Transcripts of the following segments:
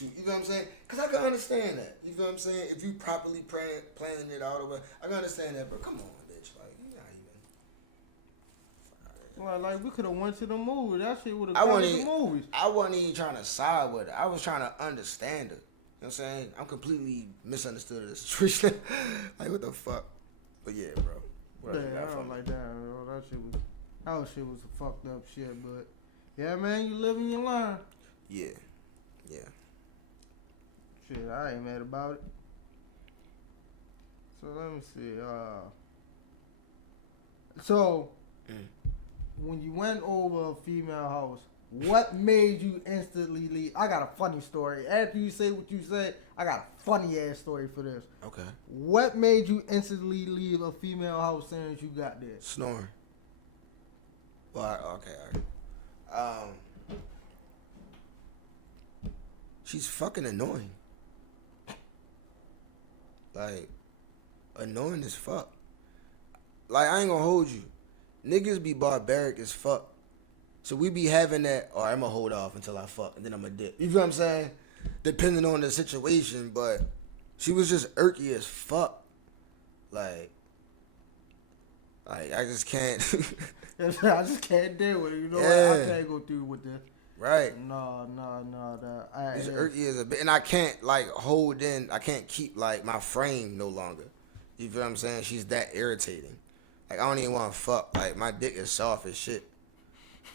You know what I'm saying? Because I can understand that. You know what I'm saying? If you properly planning it out, I can understand that. But come on, bitch. Like, you're not even. Well, like, we could have went to the movie. That shit would have covered the movies. I wasn't even trying to side with her. I was trying to understand her. You know what I'm saying? I'm completely misunderstood the situation. Like, what the fuck? But yeah, bro. Yeah, I don't like that, bro. That shit was a fucked up shit. But, yeah, man, you live and you learn. Yeah. Shit, I ain't mad about it. So let me see. When you went over a female house, what made you instantly leave? I got a funny story. After you say what you said, I got a funny ass story for this. Okay. What made you instantly leave a female house as soon as you got there? Snoring. Well, okay. All right. She's fucking annoying. Like, annoying as fuck. Like, I ain't gonna hold you. Niggas be barbaric as fuck. So we be having that, or I'm gonna hold off until I fuck, and then I'm gonna dip. You feel what I'm saying? Depending on the situation, but she was just irky as fuck. Like I just can't. I just can't deal with it. You know what? I can't go through with this. Right. No. It's irky as a bit, and I can't like hold in. I can't keep like my frame no longer. You feel what I'm saying? She's that irritating. Like I don't even want to fuck. Like my dick is soft as shit.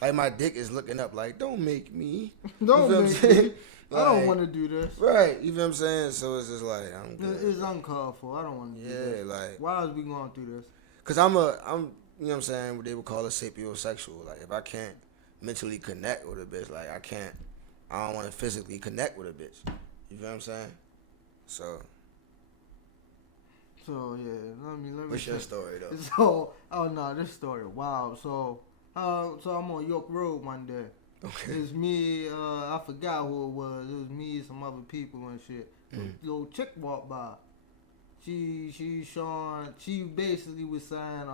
Like my dick is looking up. Like don't make me. Don't make me. Like, I don't want to do this. Right. You feel what I'm saying? So it's just like it's uncalled for. I don't want to do this. Yeah. Like why is we going through this? Cause I'm you know what I'm saying? What they would call a sapiosexual. Like if I can't mentally connect with a bitch, like I don't want to physically connect with a bitch. You feel what I'm saying? So yeah, let me. What's your story though? So this story. Wow. So I'm on York Road one day. Okay. It's me. I forgot who it was. It was me and some other people and shit. Little chick walked by. She basically was saying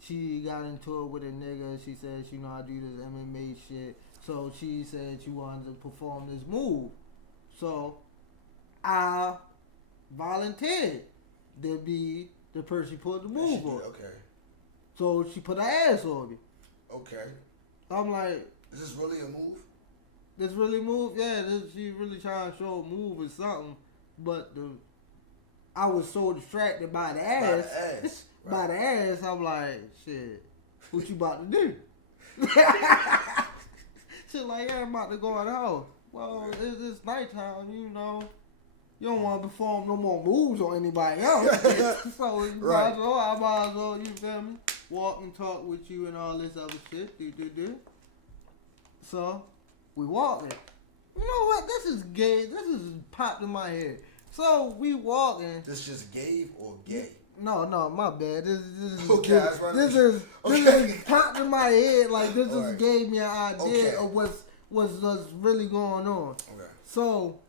she got into it with a nigga. She said she know how to do this MMA shit. So she said she wanted to perform this move. So I volunteered to be the person who put the move on. Okay. So she put her ass on me. Okay. I'm like, is this really a move? This really move? Yeah, she really trying to show a move or something. But I was so distracted by the ass. By the ass, I'm like, shit, what you about to do? Shit like, yeah, I'm about to go in the house. Well, it's nighttime, you know. You don't want to perform no more moves on anybody else. So I might as well, you feel me? Walk and talk with you and all this other shit. Do. So, we walking. You know what? This is gay. This is popped in my head. So, we walking. This just gave or gay? No, my bad. This is okay, this is popped in my head. Like this just right. gave me an idea of what's really going on. Okay. So,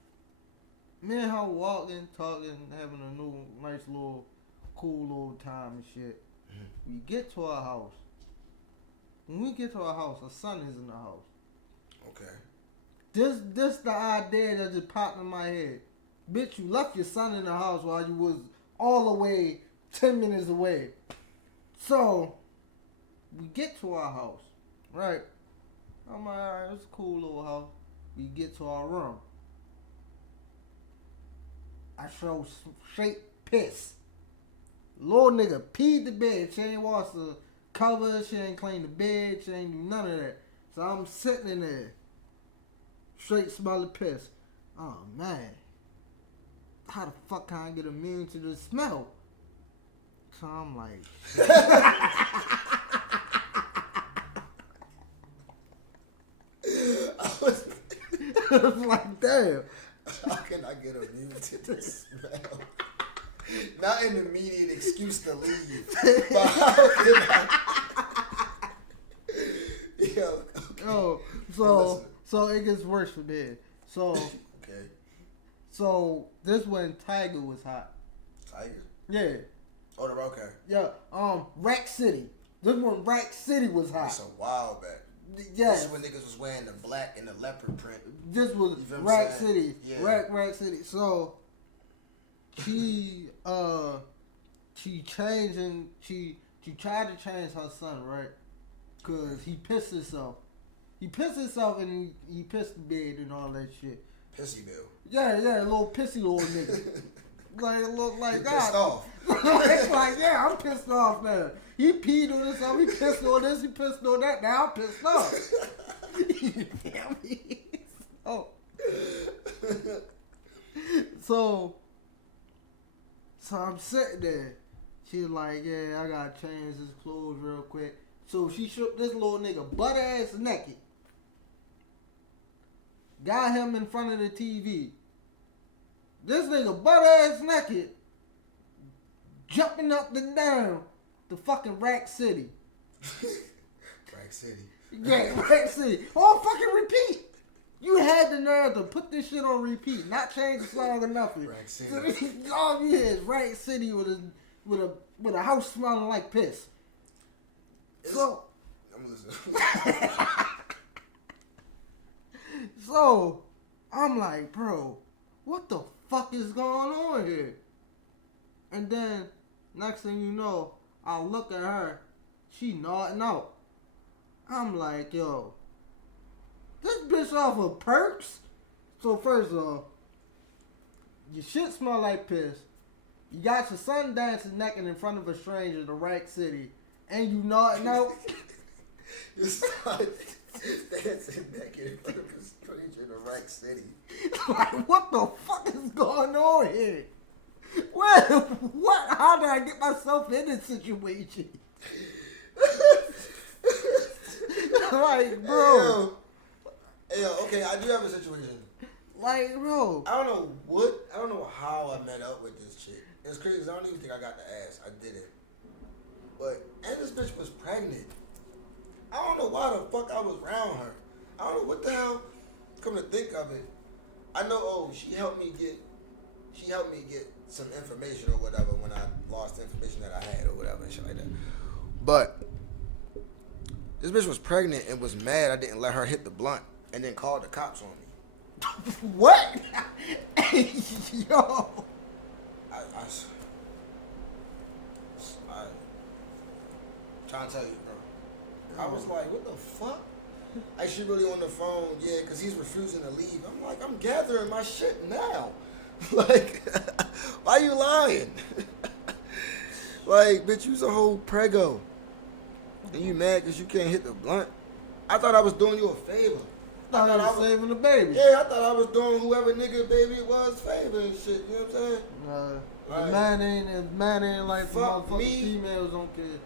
me and her walking, talking, having a new nice little cool little time and shit. Mm-hmm. We get to our house. When we get to our house, our son is in the house. Okay. This the idea that just popped in my head. Bitch, you left your son in the house while you was all the way 10 minutes away. So, we get to our house, right? I'm like, alright, it's a cool little house. We get to our room. I show straight piss. Little nigga peed the bed. She ain't wash the covers. She ain't clean the bed. She ain't do none of that. So I'm sitting in there. Straight smelling piss. Oh, man. How the fuck can I get immune to the smell? So I'm like, I was like, damn. How can I get immune to the smell? Not an immediate excuse to leave. But how can I? Yo. Oh, so it gets worse from there. So, okay. So this when Tiger was hot. Tiger? Yeah. Oh, okay. Yeah. Rack City. This when Rack City was hot. It's a while back. Yes. This is when niggas was wearing the black and the leopard print. This was You feel what I'm Rack saying? City. Yeah. Rack City. So she changing she tried to change her son, right? Cause he pissed himself. He pissed himself and he pissed the bed and all that shit. Pissy Bill. Yeah, little pissy little nigga. Like look like You that. pissed off. It's like, yeah, I'm pissed off now. He peed on himself, he pissed on this, he pissed on that, now I'm pissed off. You feel me? So I'm sitting there. She's like, yeah, I gotta change his clothes real quick. So she shook this little nigga butt ass naked. Got him in front of the TV. This nigga butt ass naked. Jumping up and down the fucking Rack City. Rack City. Yeah, Rack City. Oh, fucking repeat. You had the nerve to put this shit on repeat, not change the song or nothing. Rack City. All you hear is Rack City with a house smelling like piss. So I'm listening. So I'm like, bro, what the fuck is going on here? And then next thing you know, I look at her, she nodding out. I'm like, yo, this bitch off of perks? So first off, your shit smell like piss. You got your son dancing naked in front of a stranger in the Rack City, and you nodding out. Your son dancing naked in front of a stranger in the Rack City. Like, what the fuck is going on here? What? How did I get myself in this situation? Like, bro. Hey, yo, okay, I do have a situation. Like, bro. I don't know how I met up with this chick. It's crazy 'cause I don't even think I got the ass. I didn't. And this bitch was pregnant. I don't know why the fuck I was around her. I don't know what the hell. Come to think of it, I know. She helped me get some information or whatever when I lost the information that I had or whatever and shit like that. But this bitch was pregnant and was mad I didn't let her hit the blunt and then called the cops on me. What? Yo. I trying to tell you, bro. I was like, what the fuck? Like, she really on the phone, yeah, because he's refusing to leave. I'm like, I'm gathering my shit now. Like, why you lying? Like, bitch, you's a whole prego. And you mad because you can't hit the blunt? I thought I was doing you a favor. I thought I was saving the baby. Yeah, I thought I was doing whoever nigga baby it was favor and shit. You know what I'm saying? The man ain't like fuck motherfucking me. females don't care.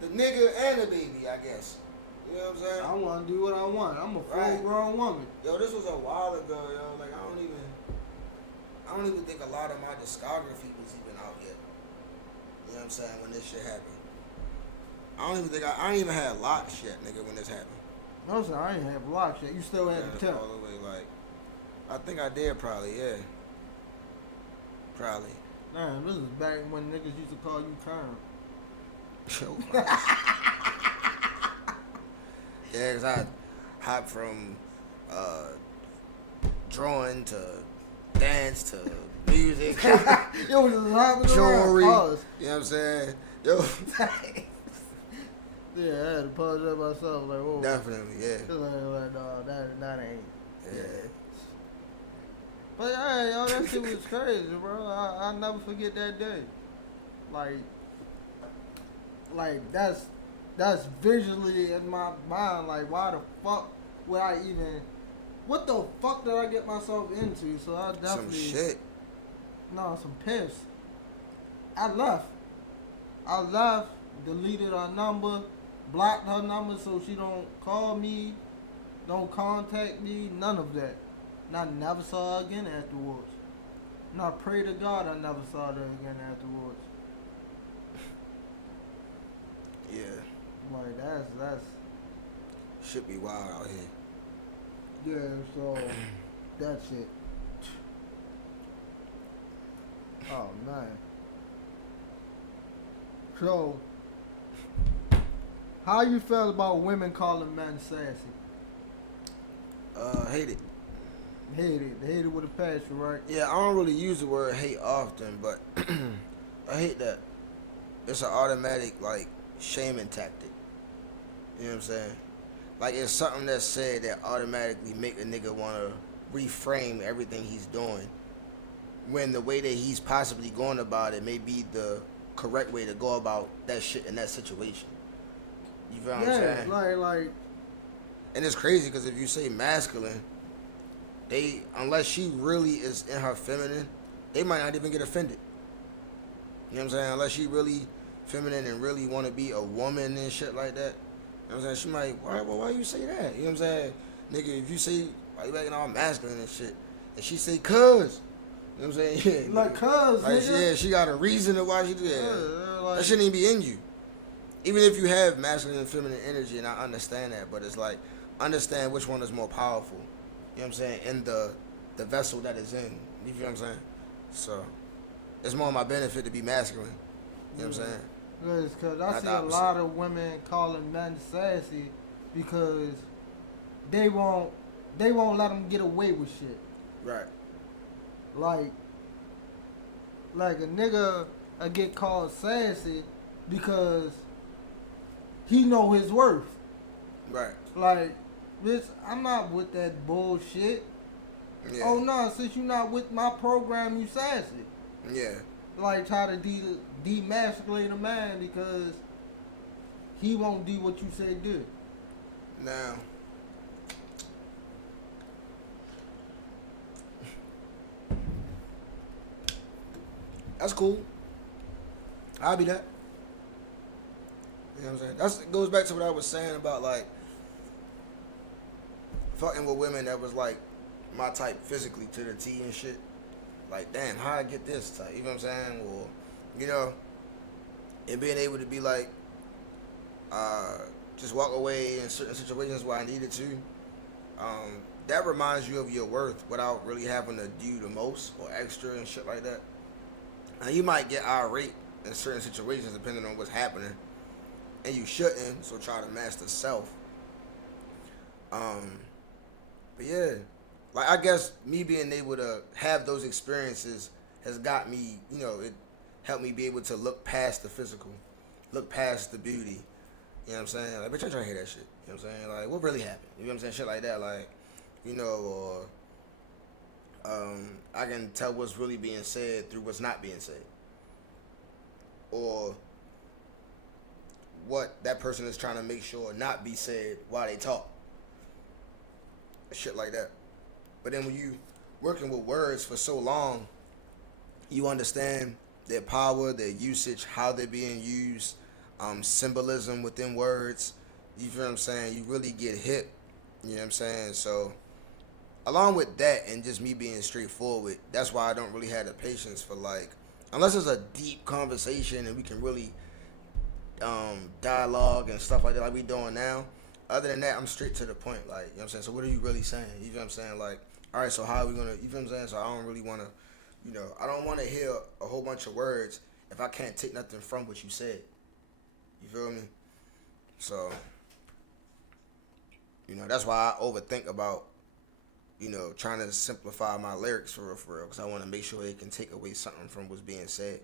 The nigga and the baby, I guess. You know what I'm saying? I want to do what I want. I'm a full grown woman. Yo, this was a while ago, yo. Like, I don't even think a lot of my discography was even out yet. You know what I'm saying? When this shit happened. I don't even have locks yet, nigga, when this happened. No, sir, I ain't have locks yet. You still had the temp. All the way, like, I think I did probably, yeah. Probably. Man, this is back when niggas used to call you Karen. Yeah, because I hopped from drawing to dance to music. Yo, was just hopping jewelry. around. Pause. You know what I'm saying? Yo. Yeah, I had to pause that myself. Like, whoa. Definitely, yeah. Like, no, that ain't. Yeah. But hey, yo, that shit was crazy, bro. I'll never forget that day. Like that's visually in my mind. Like, why the fuck would I even? What the fuck did I get myself into? So I definitely some shit. No, some piss. I left, deleted her number, blocked her number so she don't call me, don't contact me, none of that. And I never saw her again afterwards. And I pray to God I never saw her again afterwards. Yeah. Like, that's... Shit be wild out here. Yeah, so, that's it. Oh, man. So, How you feel about women calling men sassy? Hate it. Hate it with a passion, right? Yeah, I don't really use the word hate often, but I hate that. It's an automatic like shaming tactic. You know what I'm saying? Like it's something that's said that automatically make a nigga wanna reframe everything he's doing. When the way that he's possibly going about it may be the correct way to go about that shit in that situation. You feel what I'm Yeah, saying? like And it's crazy because if you say masculine, they unless she really is in her feminine, they might not even get offended. You know what I'm saying? Unless she really feminine and really want to be a woman and shit like that. You know what I'm saying? She might, why you say that? You know what I'm saying? Nigga, if you say, why you acting all masculine and shit, and she say, cuz. You know what I'm saying? Yeah, like cuz, like, nigga. yeah, she got a reason to why she do that. Like, That shouldn't even be in you. Even if you have masculine and feminine energy, and I understand that, but it's like, understand which one is more powerful. You know what I'm saying? In the vessel that is in. You feel what I'm saying? So, it's more my benefit to be masculine. You know what I'm saying? Because I Not see the a opposite. lot of women calling men sassy because they won't let them get away with shit. Right. Like a nigga get called sassy because he know his worth. Right. Like, bitch, I'm not with that bullshit. Yeah. Oh no, since you not with my program, you sassy. Yeah. Like try to demasculate a man because he won't do what you say do. Now, that's cool. I'll be that. You know what I'm saying? It goes back to what I was saying about like fucking with women that was like my type physically to the T and shit. Like, damn, how I get this type? You know what I'm saying? Or, you know, and being able to be like, just walk away in certain situations where I needed to. That reminds you of your worth without really having to do the most or extra and shit like that. Now you might get irate in certain situations depending on what's happening, and you shouldn't. So try to master self. But yeah, like I guess me being able to have those experiences has got me, you know, it helped me be able to look past the physical, look past the beauty. You know what I'm saying? Like, bitch, I trying to hear that shit. You know what I'm saying? Like, what really happened? You know what I'm saying? Shit like that, like, you know, or I can tell what's really being said through what's not being said, or what that person is trying to make sure not be said while they talk. Shit like that. But then when you working with words for so long, you understand their power, their usage, how they're being used, symbolism within words. You feel what I'm saying? You really get hit. You know what I'm saying? So, along with that and just me being straightforward, that's why I don't really have the patience for like, unless it's a deep conversation and we can really dialogue and stuff like that, like we doing now. Other than that, I'm straight to the point. Like, you know what I'm saying? So, what are you really saying? You feel what I'm saying? Like, all right, so how are we gonna? You feel what I'm saying? So, I don't really want to, you know, I don't want to hear a whole bunch of words if I can't take nothing from what you said. You feel me? So, you know, that's why I overthink about, you know, trying to simplify my lyrics for real, because I want to make sure they can take away something from what's being said.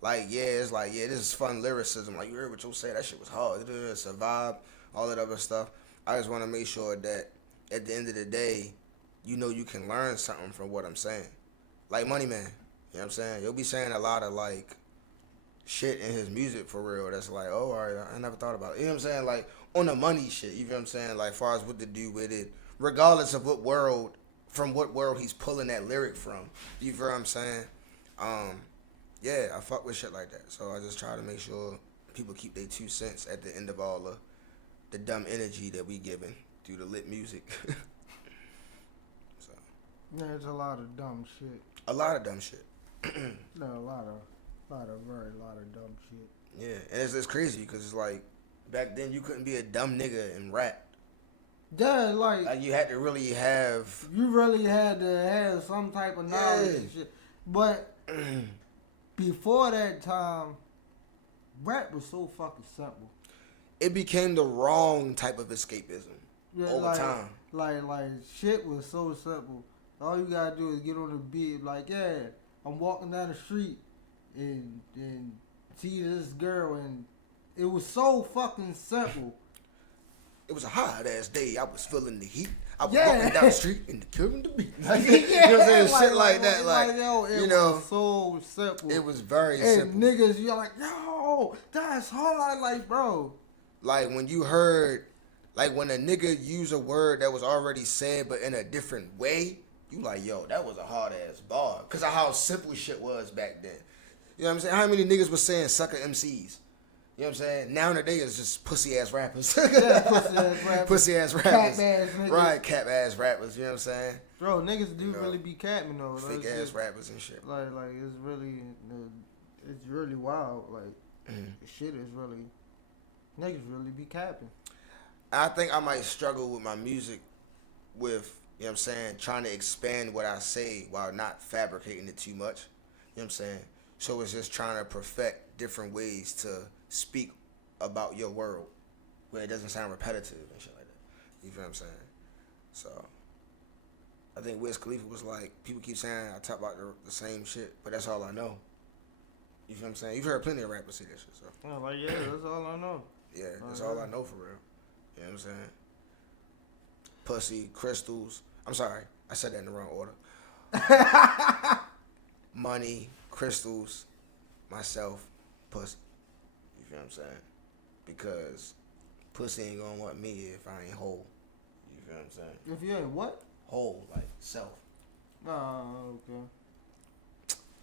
Like, yeah, it's like, yeah, this is fun lyricism. Like, you heard what you said, that shit was hard. It's a vibe, all that other stuff. I just want to make sure that at the end of the day, you know you can learn something from what I'm saying. Like Money Man, you know what I'm saying? You'll be saying a lot of, like, shit in his music for real that's like, oh, all right, I never thought about it. You know what I'm saying? Like, on the money shit, you know what I'm saying? Like, as far as what to do with it, regardless of what world, from what world he's pulling that lyric from. You feel what I'm saying? Yeah, I fuck with shit like that. So I just try to make sure people keep their 2 cents at the end of all the dumb energy that we giving through the lit music. So, Yeah, there's a lot of dumb shit. a lot of dumb shit. No, a lot of dumb shit. Yeah, and it's crazy because it's like back then you couldn't be a dumb nigga and rap. Yeah, like Like you had to really have. you really had to have some type of knowledge Yeah. and shit. But before that time, rap was so fucking simple. it became the wrong type of escapism Yeah, over time. like shit was so simple. All you gotta do is get on the beat. Like, yeah, I'm walking down the street and see this girl, and it was so fucking simple. It was a hot ass day. I was feeling the heat. I was Yeah. walking down the street and killing the beat. Like, Yeah, you know what I'm saying? Shit like that. Like, yo, it you know, was so simple. it was very and simple. niggas, you're like, yo, that's hard. Like, bro. Like when you heard, like when a nigga use a word that was already said but in a different way, you like, yo, that was a hard ass bar. Cause of how simple shit was back then. You know what I'm saying? How many niggas was saying sucker MCs? You know what I'm saying? Nowadays it's just pussy ass rappers. Yeah, pussy ass rappers. Pussy ass rappers. Cap ass niggas. Right, cap ass rappers, you know what I'm saying? Bro, niggas do You know, really be capping though. Fake That's ass just- rappers and shit. Like it's really wild. Like the shit is really niggas really be capping. I think I might struggle with my music with, you know what I'm saying, trying to expand what I say while not fabricating it too much. You know what I'm saying? So it's just trying to perfect different ways to speak about your world where it doesn't sound repetitive and shit like that. You feel what I'm saying? So I think Wiz Khalifa was like, people keep saying I talk about the same shit, but that's all I know. You feel what I'm saying? You've heard plenty of rappers say that shit, so. Yeah, like that's all I know. Yeah, that's all I know for real. You know what I'm saying? Pussy, crystals. I'm sorry, I said that in the wrong order. Money, crystals, myself, pussy. You feel what I'm saying? Because pussy ain't gonna want me if I ain't whole. You feel what I'm saying? If you ain't what? Whole, like self. Oh, okay.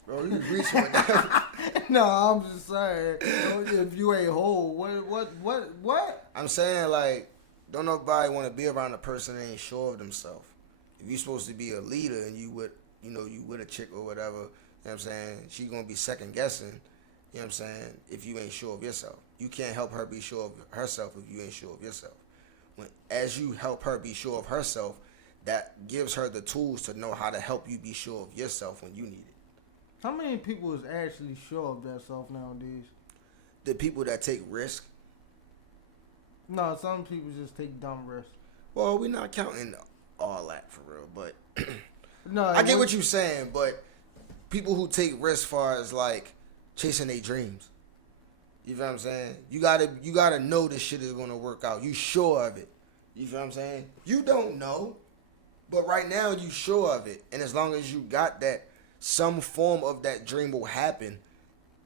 Bro, you reaching with that. No, I'm just saying. If you ain't whole, what? I'm saying, like, don't nobody want to be around a person that ain't sure of themselves. If you supposed to be a leader and you with a chick or whatever, you know what I'm saying, she gonna be second guessing, you know what I'm saying, if you ain't sure of yourself. You can't help her be sure of herself if you ain't sure of yourself. As you help her be sure of herself, that gives her the tools to know how to help you be sure of yourself when you need it. How many people is actually sure of themselves nowadays? The people that take risk. No, some people just take dumb risks. Well, we're not counting all that for real, but No, I get what you're saying, but people who take risks far as like chasing their dreams. You feel what I'm saying? You gotta know this shit is gonna work out. You sure of it. You feel what I'm saying? You don't know, but right now you sure of it. And as long as you got that, some form of that dream will happen.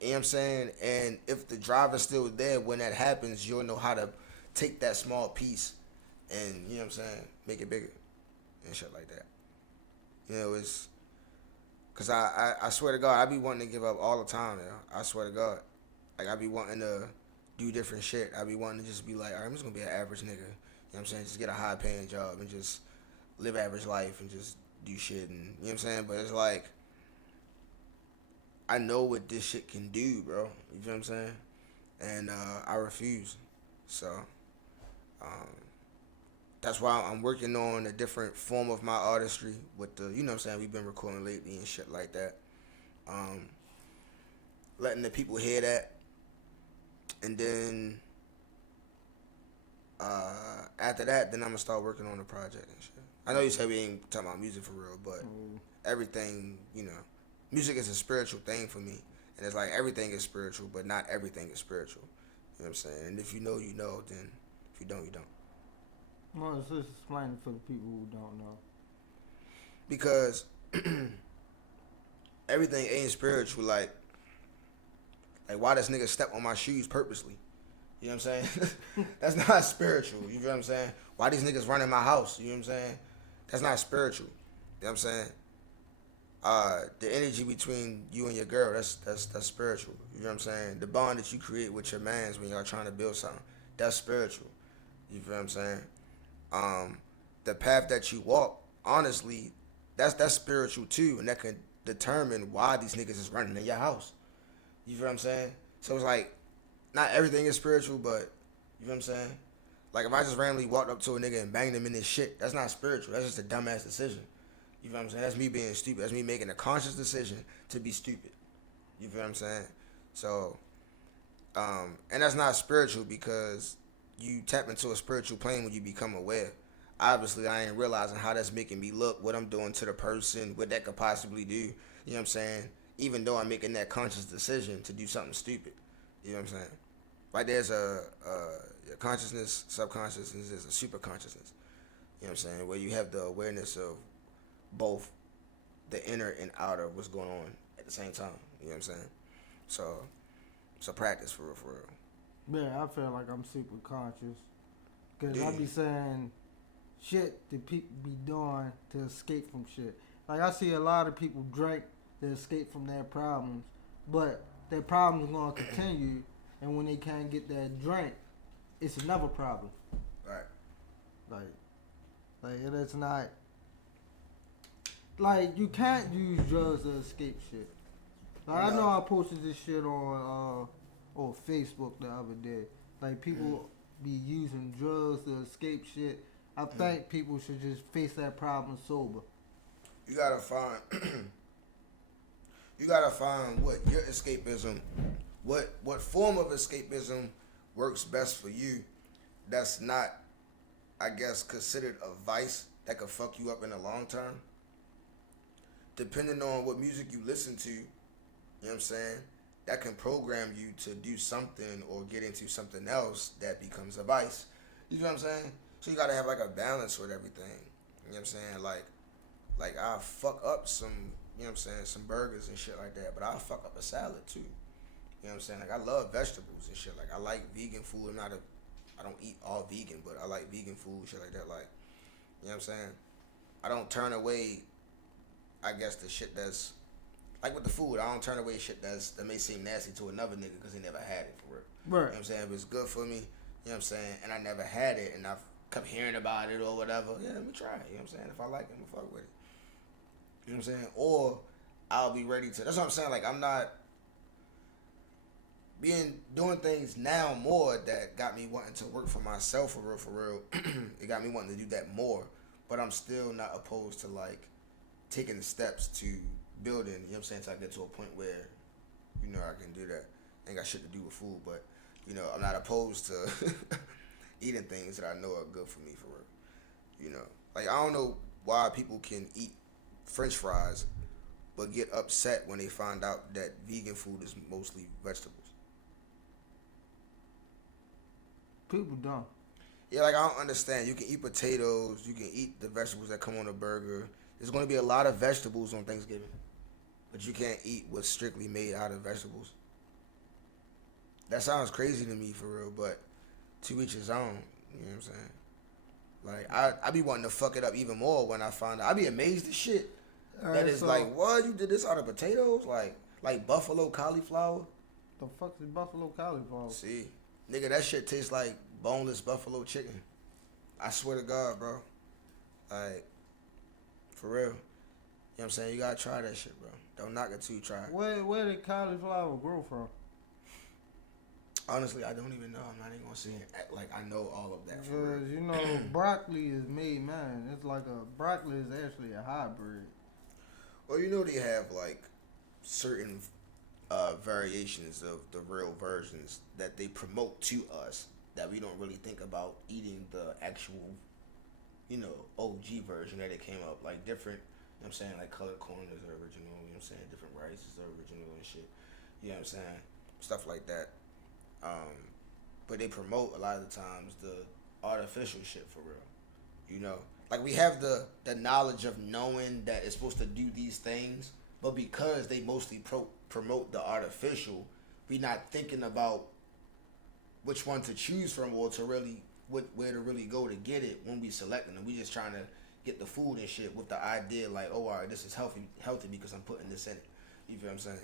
You know what I'm saying? And if the drive is still there when that happens, you'll know how to take that small piece and, you know what I'm saying, make it bigger and shit like that. You know, it's because I swear to God, I be wanting to give up all the time, yo. I swear to God. Like, I be wanting to do different shit. I be wanting to just be like, all right, I'm just going to be an average nigga. You know what I'm saying? Just get a high-paying job and just live average life and just do shit. And, you know what I'm saying? But it's like, I know what this shit can do, bro. You feel what I'm saying? And I refuse. So, that's why I'm working on a different form of my artistry with the, you know what I'm saying, we've been recording lately and shit like that. Letting the people hear that. And then after that, then I'm going to start working on the project and shit. I know you said we ain't talking about music for real, but everything, you know, music is a spiritual thing for me. And it's like everything is spiritual, but not everything is spiritual. You know what I'm saying? And if you know, you know. Then if you don't, you don't. Well, it's just explaining for the people who don't know. Because everything ain't spiritual. Like why this nigga step on my shoes purposely? You know what I'm saying? That's not spiritual. You know what I'm saying? Why these niggas running my house? You know what I'm saying? That's not spiritual. You know what I'm saying? The energy between you and your girl, that's spiritual. You know what I'm saying? The bond that you create with your mans when y'all trying to build something, that's spiritual. You feel what I'm saying? The path that you walk, honestly, that's spiritual too, and that can determine why these niggas is running in your house. You feel what I'm saying? So it's like, not everything is spiritual, but you know what I'm saying? Like, if I just randomly walked up to a nigga and banged him in his shit, that's not spiritual. That's just a dumbass decision. You feel what I'm saying? That's me being stupid. That's me making a conscious decision to be stupid. You feel what I'm saying? So, and that's not spiritual because you tap into a spiritual plane when you become aware. Obviously, I ain't realizing how that's making me look, what I'm doing to the person, what that could possibly do. You know what I'm saying? Even though I'm making that conscious decision to do something stupid. You know what I'm saying? Like there's a consciousness, subconscious, and there's a super consciousness. You know what I'm saying? Where you have the awareness of both the inner and outer, what's going on at the same time. You know what I'm saying? So it's a practice for real, for real. Yeah, I feel like I'm super conscious. Because Yeah. I be saying shit that people be doing to escape from shit. Like, I see a lot of people drink to escape from their problems, but their problems going to continue, and when they can't get that drink, it's another problem. Right. Like it is not. Like, you can't use drugs to escape shit. Like, I know I posted this shit on Facebook the other day. Like, people be using drugs to escape shit. I think people should just face that problem sober. You gotta find you gotta find what your escapism, what form of escapism works best for you. That's not, I guess, considered a vice that could fuck you up in the long term. Depending on what music you listen to, you know what I'm saying, that can program you to do something or get into something else that becomes a vice. You know what I'm saying? So you gotta have like a balance with everything. You know what I'm saying? Like I'll fuck up some, you know what I'm saying, some burgers and shit like that, but I'll fuck up a salad too. You know what I'm saying? Like, I love vegetables and shit. Like, I like vegan food. I don't eat all vegan, but I like vegan food, shit like that. Like, you know what I'm saying? I don't turn away, I guess, the shit that's, like with the food, I don't turn away shit that may seem nasty to another nigga because he never had it for real. Right. You know what I'm saying? If it's good for me, you know what I'm saying, and I never had it, and I've kept hearing about it or whatever, yeah, let me try it. You know what I'm saying? If I like it, I'm gonna fuck with it. You know what I'm saying? Or I'll be ready to, that's what I'm saying. Like, I'm not doing things now more that got me wanting to work for myself for real. It got me wanting to do that more, but I'm still not opposed to like taking the steps to building, you know what I'm saying, until I get to a point where, you know, I can do that. Ain't got shit to do with food, but, you know, I'm not opposed to eating things that I know are good for me for real. You know, like, I don't know why people can eat French fries but get upset when they find out that vegan food is mostly vegetables. People don't. Yeah, like, I don't understand. You can eat potatoes, you can eat the vegetables that come on a burger. There's going to be a lot of vegetables on Thanksgiving, but you can't eat what's strictly made out of vegetables. That sounds crazy to me for real, but to each his own. You know what I'm saying? Like, I be wanting to fuck it up even more when I find out. I be amazed as shit. That is, like, what? You did this out of potatoes? Like buffalo cauliflower? The fuck is buffalo cauliflower? See, nigga, that shit tastes like boneless buffalo chicken. I swear to God, bro. Like, for real. You know what I'm saying? You gotta try that shit, bro. Don't knock it till you try it. Where did cauliflower grow from? Honestly, I don't even know. I'm not even gonna say it. Act like I know all of that. For real. Because, you know, broccoli is made, man. It's like broccoli is actually a hybrid. Well, you know they have like certain variations of the real versions that they promote to us that we don't really think about eating the actual, you know, OG version that it came up. Like different, you know what I'm saying, like colored corn is the original, you know what I'm saying, different rice is the original and shit. You know what I'm saying? Stuff like that. But they promote a lot of the times the artificial shit for real. You know? Like we have the knowledge of knowing that it's supposed to do these things, but because they mostly promote the artificial, we not thinking about which one to choose from or to really where to really go to get it when we selecting them. We just trying to get the food and shit with the idea like, oh, all right, this is healthy because I'm putting this in it. You feel what I'm saying?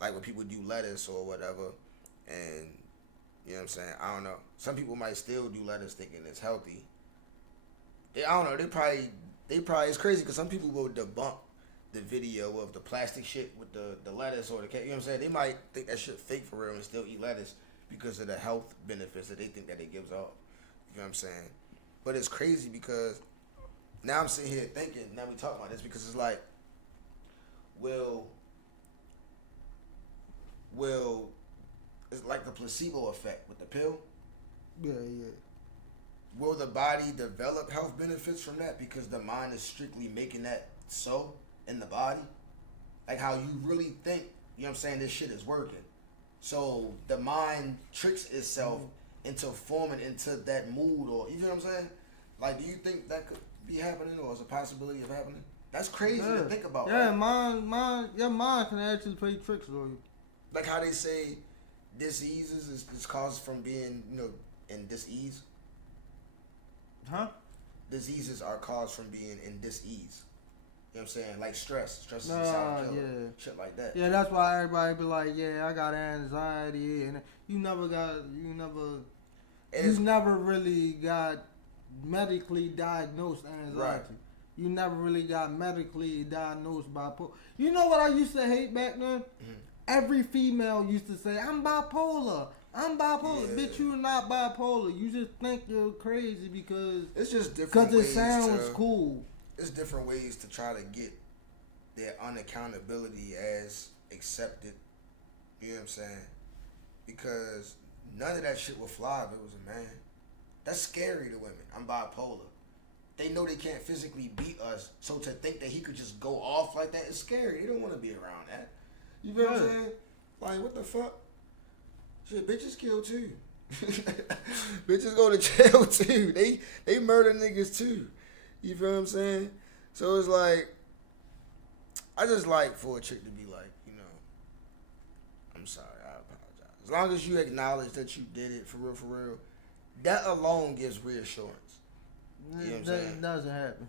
Like when people do lettuce or whatever, and you know what I'm saying? I don't know. Some people might still do lettuce thinking it's healthy. I don't know. They probably it's crazy because some people will debunk the video of the plastic shit with the lettuce or the you know what I'm saying? They might think that shit fake for real and still eat lettuce because of the health benefits that they think that it gives off. You know what I'm saying? But it's crazy because now I'm sitting here thinking, now we talk about this because it's like, will it's like the placebo effect with the pill. Yeah, yeah. Will the body develop health benefits from that because the mind is strictly making that so in the body? Like how you really think, you know what I'm saying, this shit is working. So the mind tricks itself into forming into that mood, or you know what I'm saying? Like, do you think that could be happening, or is a possibility of happening? That's crazy to think about. Yeah, right? your mind can actually play tricks on you. Like how they say diseases is caused from being, in dis-ease. Huh? Diseases are caused from being in dis-ease. You know what I'm saying? Like stress. Stress is a silent killer. Yeah. Shit like that. Yeah, that's why everybody be like, yeah, I got anxiety, and you never really got medically diagnosed anxiety. Right. You never really got medically diagnosed bipolar. You know what I used to hate back then? Mm-hmm. Every female used to say, I'm bipolar. I'm bipolar. Yeah. Bitch, you're not bipolar. You just think you're crazy because it's just different it ways sounds cool. It's different ways to try to get their unaccountability as accepted. You know what I'm saying? Because none of that shit would fly if it was a man. That's scary to women. I'm bipolar. They know they can't physically beat us, so to think that he could just go off like that is scary. They don't want to be around that. You know what I'm saying? Like, what the fuck? Shit, bitches kill too. Bitches go to jail too. They murder niggas too. You feel what I'm saying? So it's like, I just like for a chick to be like, I'm sorry, I apologize. As long as you acknowledge that you did it for real, that alone gives reassurance. You know what I'm saying? It doesn't happen.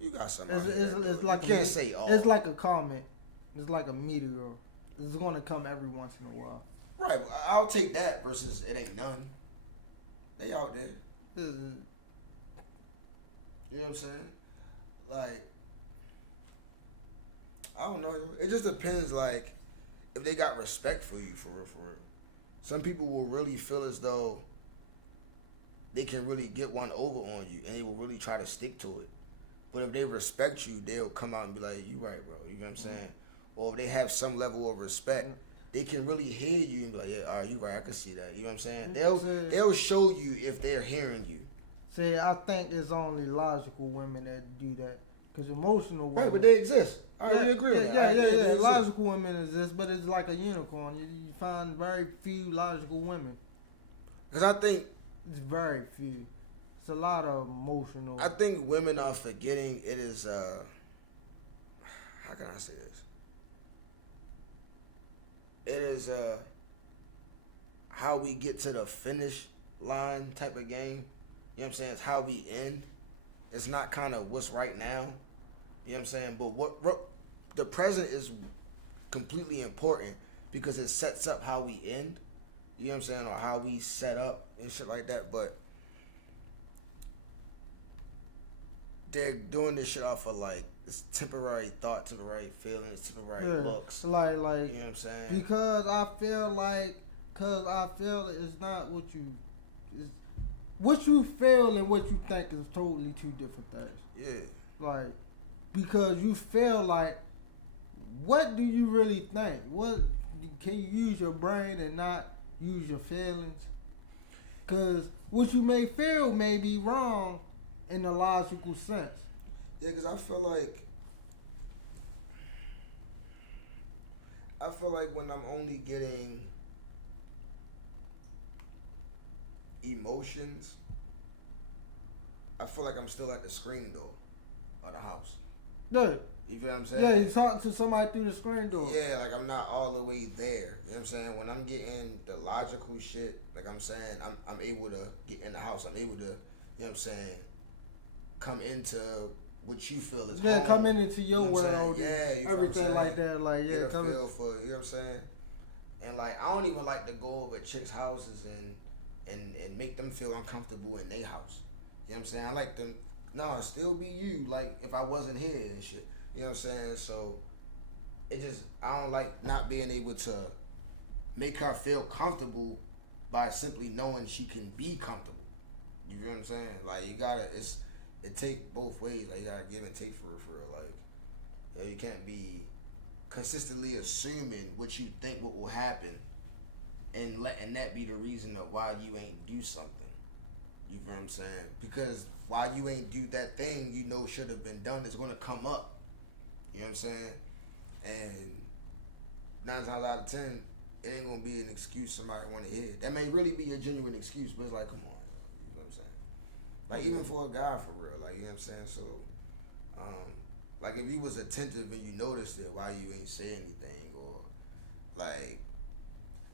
You got something. It's like you can't say all. It's like a comment. It's like a meteor. It's gonna come every once in a while. Right. I'll take that versus it ain't none. They out there. You know what I'm saying? Like, I don't know. It just depends. Like, if they got respect for you, for real. Some people will really feel as though they can really get one over on you, and they will really try to stick to it. But if they respect you, they'll come out and be like, "You right, bro." You know what I'm saying? Or if they have some level of respect, they can really hear you and be like, "Yeah, all right, you right. I can see that." You know what I'm saying? They'll show you if they're hearing you. See, I think it's only logical women that do that. Because emotional women... Right, but they exist. I really agree with that. Yeah. Logical women exist, but it's like a unicorn. You find very few logical women. Because I think... It's very few. It's a lot of emotional... I think women are forgetting it is... how can I say this? It is how we get to the finish line type of game. You know what I'm saying? It's how we end. It's not kind of what's right now. You know what I'm saying? But what the present is completely important because it sets up how we end. You know what I'm saying? Or how we set up and shit like that. But they're doing this shit off of like it's temporary thought, temporary feelings, temporary looks. Like you know what I'm saying? Because I feel it's not what you... What you feel and what you think is totally two different things. Yeah. Like, because you feel like, what do you really think? What can you use your brain and not use your feelings? Because what you may feel may be wrong in a logical sense. Yeah, because I feel like when I'm only getting emotions, I feel like I'm still at the screen door of the house. Yeah. You feel what I'm saying? Yeah, you talking to somebody through the screen door. Yeah, like I'm not all the way there. You know what I'm saying? When I'm getting the logical shit, like I'm saying, I'm able to get in the house. I'm able to, you know what I'm saying, come into what you feel is home. Come into your world. Yeah, everything like that. Like, get a feel for, you know what I'm saying? And like, I don't even like to go over chicks' houses and make them feel uncomfortable in their house. You know what I'm saying? I like them, still be you, like if I wasn't here and shit. You know what I'm saying? So, I don't like not being able to make her feel comfortable by simply knowing she can be comfortable. You know what I'm saying? Like, it take both ways. Like, you gotta give and take for real. Like, you can't be consistently assuming what you think what will happen and letting that be the reason of why you ain't do something. You feel what I'm saying? Because why you ain't do that thing you know should have been done is gonna come up. You know what I'm saying? And 9 times out of 10, it ain't gonna be an excuse somebody want to hear. That may really be a genuine excuse, but it's like, come on, you know what I'm saying? Like even for a guy, for real, like you know what I'm saying. So, like if you was attentive and you noticed it, why you ain't say anything, or like,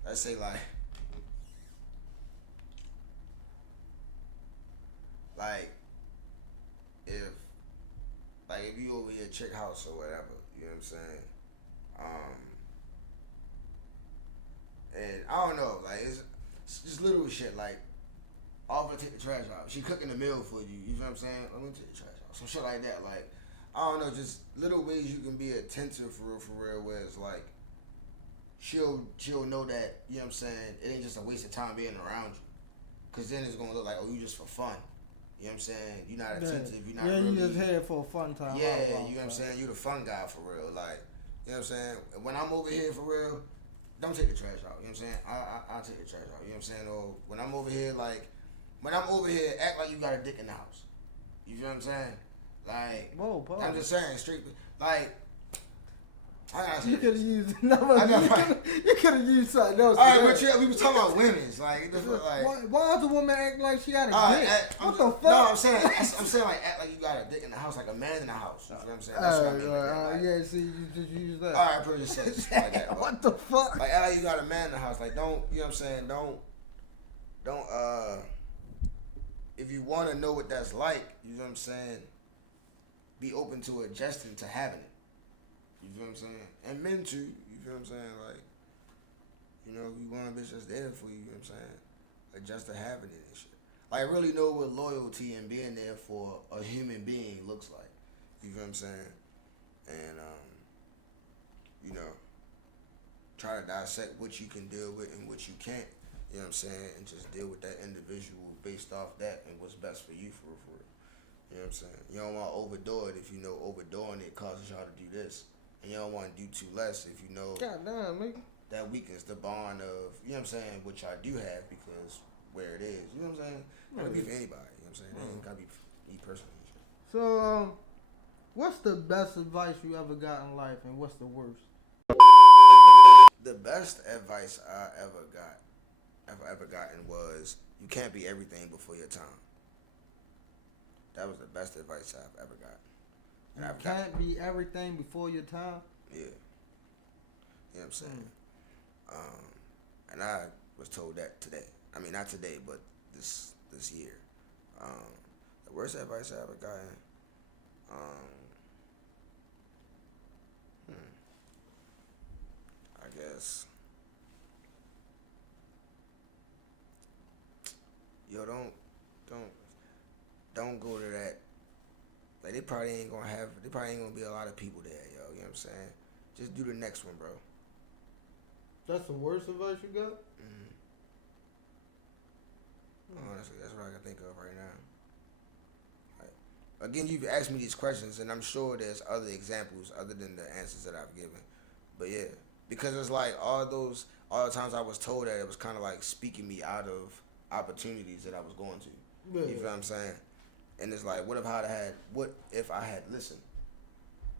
let's say like if if you over your chick house or whatever, you know what I'm saying? And I don't know, like it's just little shit like offer to take the trash out. She cooking a meal for you, you know what I'm saying? Let me take the trash out. Some shit like that. Like, I don't know, just little ways you can be attentive for real, where it's like she'll know that, you know what I'm saying, it ain't just a waste of time being around you. Cause then it's gonna look like, oh, you just for fun. You know what I'm saying? You're not attentive. You're not really. You just here for a fun time. Yeah, you know what I'm saying? You the fun guy for real. Like, you know what I'm saying? When I'm over here for real, don't take the trash out. You know what I'm saying? I'll take the trash out. You know what I'm saying? Or when I'm over here, act like you got a dick in the house. You feel what I'm saying? Like, whoa, pause. I'm just saying, straight, like, you could have used you could have used something else. All right, but yeah, we was talking about women's. Like, why does a woman act like she got a dick? What the fuck? No, I'm saying like act like you got a dick in the house, like a man in the house. You know what I'm saying? That's what I mean. Like, yeah, see, you just use that. All right, pretty just like that. But, what the fuck? Like act like you got a man in the house. Like don't, you know what I'm saying? Don't if you want to know what that's like, you know what I'm saying? Be open to adjusting to having it. You feel what I'm saying? And men too, you feel what I'm saying? Like, you know, you want a bitch that's there for you, you know what I'm saying? Adjust to having it and shit. Like, really know what loyalty and being there for a human being looks like. You feel what I'm saying? And, you know, try to dissect what you can deal with and what you can't, you know what I'm saying? And just deal with that individual based off that and what's best for you for real. You know what I'm saying? You don't want to overdo it if you know overdoing it causes y'all to do this. And you don't want to do too less if you know goddamn, nigga, that weakens the bond of, you know what I'm saying, what y'all do have because where it is. You know what I'm saying? It gotta be for anybody. You know what I'm saying? It ain't gotta be for me personally. So, what's the best advice you ever got in life and what's the worst? The best advice I ever gotten was you can't be everything before your time. That was the best advice I've ever got. And you can't be everything before your time? Yeah. You know what I'm saying? And I was told that today. I mean, not today, but this year. The worst advice I ever gotten, I guess, yo, don't go to that. Like, they probably ain't gonna be a lot of people there, yo. You know what I'm saying? Just do the next one, bro. That's the worst advice you got? Honestly, that's what I can think of right now. Like, again, you've asked me these questions, and I'm sure there's other examples other than the answers that I've given. But yeah, because it's like all the times I was told that, it was kind of like speaking me out of opportunities that I was going to. Yeah. You feel what I'm saying? And it's like, what if I had listened?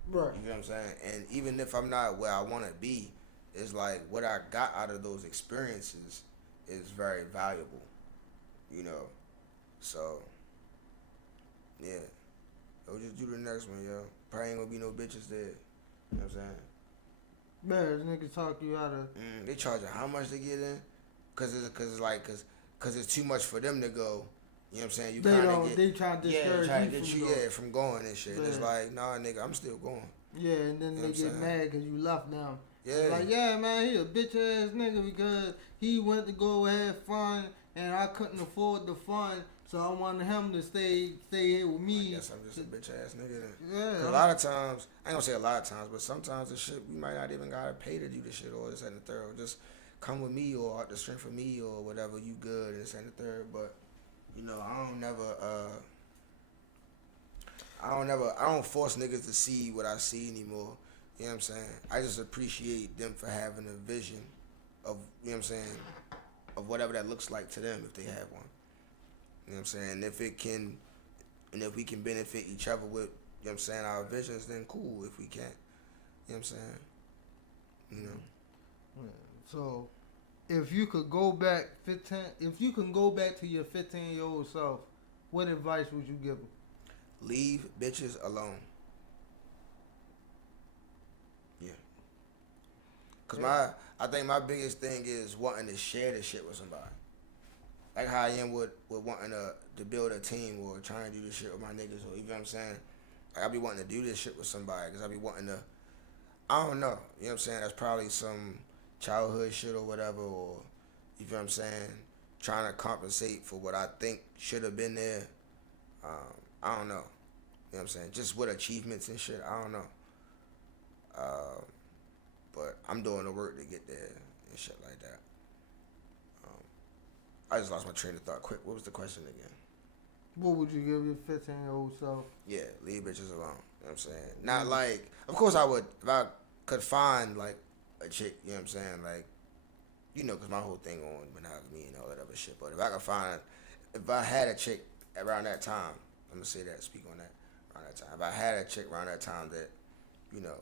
Right. You know what I'm saying? And even if I'm not where I want to be, it's like what I got out of those experiences is very valuable. You know? So, yeah. Yo, just do the next one, yo. Probably ain't gonna be no bitches there. You know what I'm saying? Man, this nigga talk you out of... They charge you how much to get in? Cause it's too much for them to go. You know what I'm saying? They try to discourage you from going and shit. Yeah. It's like, nah, nigga, I'm still going. Yeah, and then they get mad because you left them. Yeah. Like, yeah, man, he a bitch ass nigga because he went to go have fun and I couldn't afford the fun, so I wanted him to stay here with me. I guess I'm just a bitch ass nigga then. Yeah. A lot of times, I ain't gonna say a lot of times, but sometimes the shit, we might not even gotta pay to do the shit or this and the third. Or just come with me or out the strength of me or whatever, you good and this and the third. But, you know, I don't force niggas to see what I see anymore. You know what I'm saying? I just appreciate them for having a vision of, you know what I'm saying, of whatever that looks like to them if they have one. You know what I'm saying? And if we can benefit each other with, you know what I'm saying, our visions, then cool. If we can't, you know what I'm saying? You know. So, if you could go back if you can go back to your 15-year-old self, what advice would you give him? Leave bitches alone. Yeah. Cause I think my biggest thing is wanting to share this shit with somebody. Like how I am with wanting to build a team or trying to do this shit with my niggas, or you know what I'm saying? Like I be wanting to do this shit with somebody because I be wanting to, I don't know, you know what I'm saying? That's probably some childhood shit or whatever, or you know what I'm saying? Trying to compensate for what I think should have been there. I don't know. You know what I'm saying? Just with achievements and shit, I don't know. But I'm doing the work to get there and shit like that. I just lost my train of thought quick. What was the question again? What would you give your 15-year-old self? Yeah, leave bitches alone. You know what I'm saying? Not like, of course I would, if I could find like a chick, you know what I'm saying? Like, you know, because my whole thing on monogamy and all that other shit. But if I had a chick around that time, I'm going to say that, speak on that, around that time. If I had a chick around that time that, you know,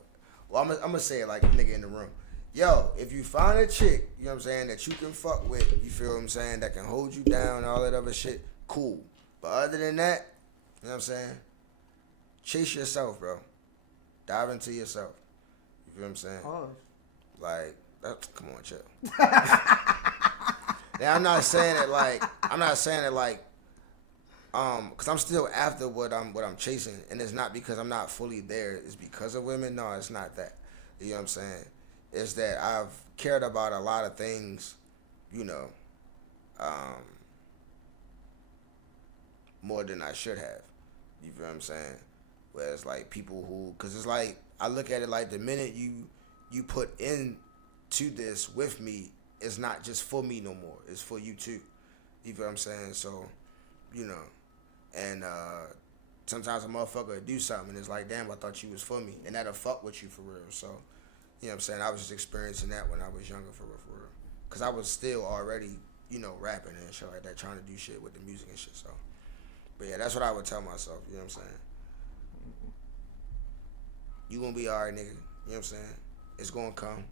well, I'm going to say it like a nigga in the room. Yo, if you find a chick, you know what I'm saying, that you can fuck with, you feel what I'm saying, that can hold you down, all that other shit, cool. But other than that, you know what I'm saying, chase yourself, bro. Dive into yourself. You feel what I'm saying? Oh. Like, come on, chill. Now, I'm not saying it like, because I'm still after what I'm chasing, and it's not because I'm not fully there. It's because of women. No, it's not that. You know what I'm saying? It's that I've cared about a lot of things, you know, more than I should have. You feel what I'm saying? Whereas like people who, because it's like I look at it like the minute you put into this with me, it's not just for me no more. It's for you too. You feel what I'm saying? So, you know, and sometimes a motherfucker will do something and it's like, damn, I thought you was for me, and that'll fuck with you for real. So, you know what I'm saying? I was just experiencing that when I was younger for real. Because I was still already, you know, rapping and shit like that, trying to do shit with the music and shit. So, but yeah, that's what I would tell myself. You know what I'm saying? You gonna be alright, nigga. You know what I'm saying? It's gonna come.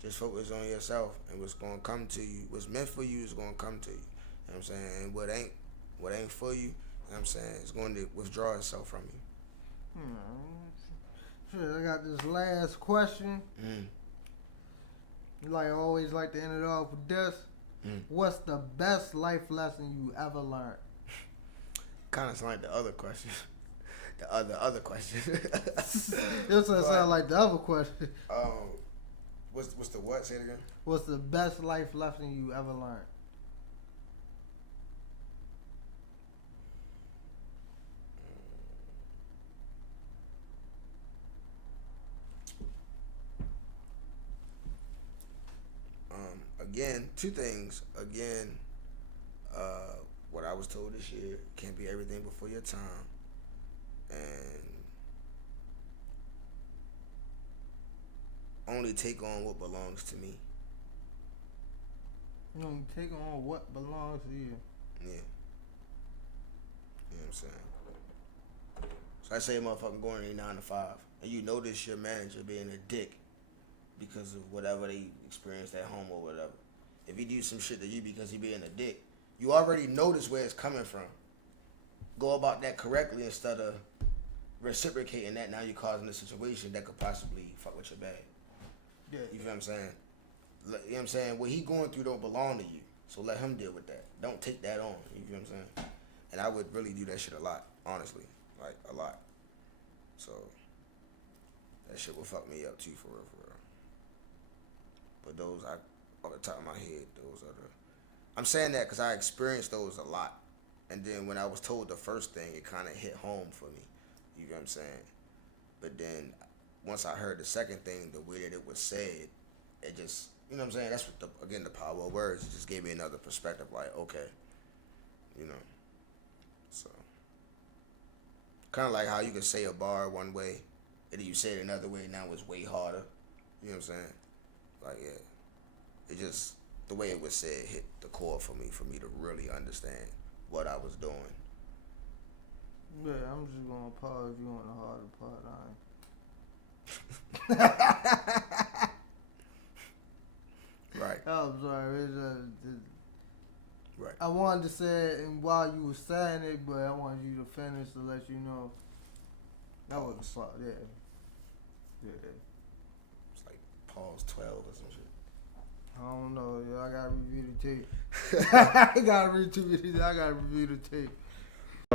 Just focus on yourself, and what's gonna come to you, what's meant for you is gonna come to you. You know what I'm saying? And what ain't for you, you know what I'm saying, it's going to withdraw itself from you. Shit, I got this last question. Like I always like to end it off with this. What's the best life lesson you ever learned? Kind of sound like the other question. The other question. This doesn't sound like the other question. What's the what? Say it again. What's the best life lesson you ever learned? Again, two things. Again, what I was told this year, can't be everything before your time. And only take on what belongs to me. You know, take on what belongs to you. Yeah. You know what I'm saying? So I say a motherfucker going in 9 to 5, and you notice your manager being a dick because of whatever they experienced at home or whatever. If he do some shit to you because he being a dick, you already notice where it's coming from. Go about that correctly instead of reciprocating that. Now you're causing a situation that could possibly fuck with your bag. Yeah. You feel what I'm saying? You know what I'm saying? What he going through don't belong to you. So let him deal with that. Don't take that on. You feel what I'm saying? And I would really do that shit a lot, honestly. Like, a lot. So, that shit will fuck me up too, for real. But those, off the top of my head, those are the... I'm saying that because I experienced those a lot. And then when I was told the first thing, it kind of hit home for me. You know what I'm saying? But then, once I heard the second thing, the way that it was said, it just... You know what I'm saying? That's what, again, the power of words. It just gave me another perspective, like, okay. You know? So... Kind of like how you can say a bar one way, and then you say it another way, now it's way harder. You know what I'm saying? Like, yeah. it just, the way it was said hit the core for me to really understand what I was doing. Yeah, I'm just gonna pause you on the harder part. Right. I'm sorry. Right. I wanted to say it and while you were saying it, but I wanted you to finish to let you know that wasn't fuck. Yeah. It's like pause 12 or some shit. I don't know. Yeah, I gotta review the tape. I gotta review the tape. I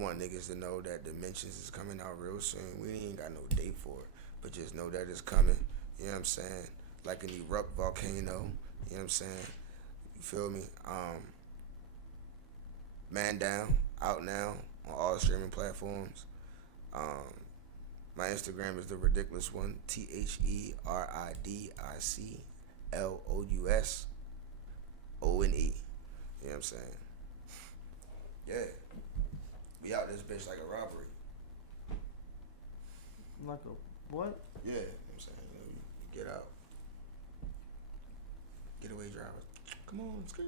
want niggas to know that Dimensions is coming out real soon. We ain't got no date for it, but just know that it's coming. You know what I'm saying? Like an erupt volcano. You know what I'm saying? You feel me? Man Down, out now on all streaming platforms. My Instagram is the Ridiclous one. TheRidiclousOne. You know what I'm saying? Yeah. We out this bitch like a robbery. Like a what? Yeah, you know what I'm saying? You get out. Getaway drivers. Come on, skirt.